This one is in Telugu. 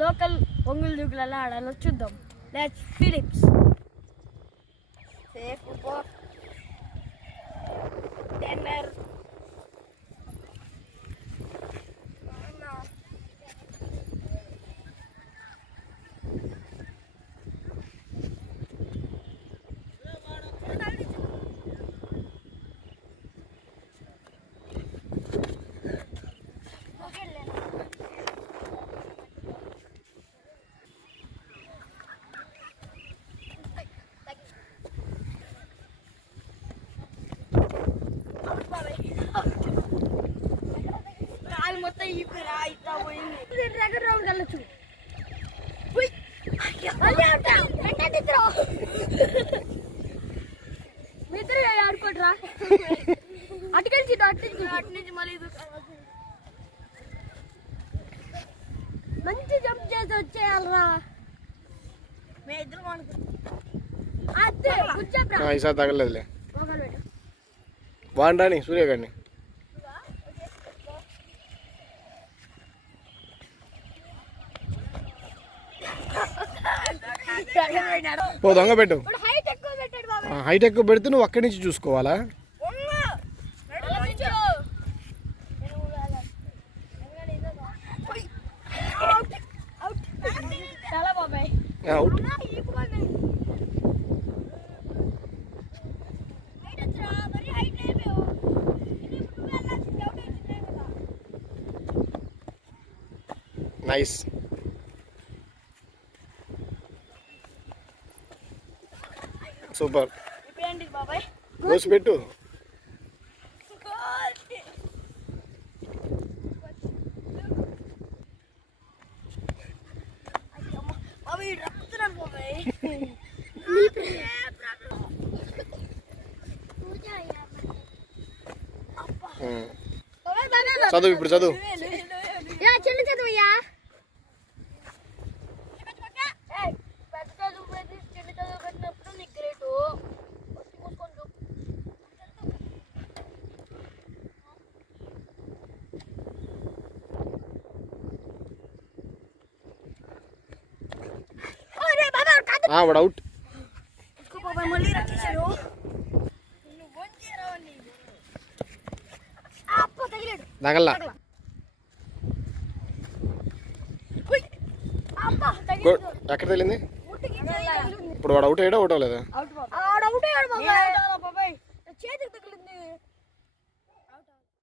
లోకల్ ఒంగులు దూకులలో ఆడాలో చూద్దాం. లెట్స్ ఫిలిప్స్ సేఫ్ ఫుట్బాల్ టెన్నర్ మొత్తం రౌండ్ వెళ్ళచ్చు. మిత్రులు ఆడుకోట్రా అటుకెళ్ళి అటు నుంచి మళ్ళీ మంచి జంప్ చేసి వచ్చేయాలరా. మేము ఇద్దరు అనుకుంటున్నాం. ఈసారి తగలేదులే. బాగుంటాని సూర్య గారిని ఓ దొంగ పెట్టు. హైట్ ఎక్కువ పెడితే నువ్వు అక్కడి నుంచి చూసుకోవాలా? అవుట్. నైస్. సూపర్. కోసి పెట్టు. చదువు ఇప్పుడు చదువు. వాడు అవుట్. తగల్లా. ఎక్కడ తగిలింది? ఇప్పుడు వాడు అవుట్ అయ్యాడా? అవుట్ అవ్వలేదా?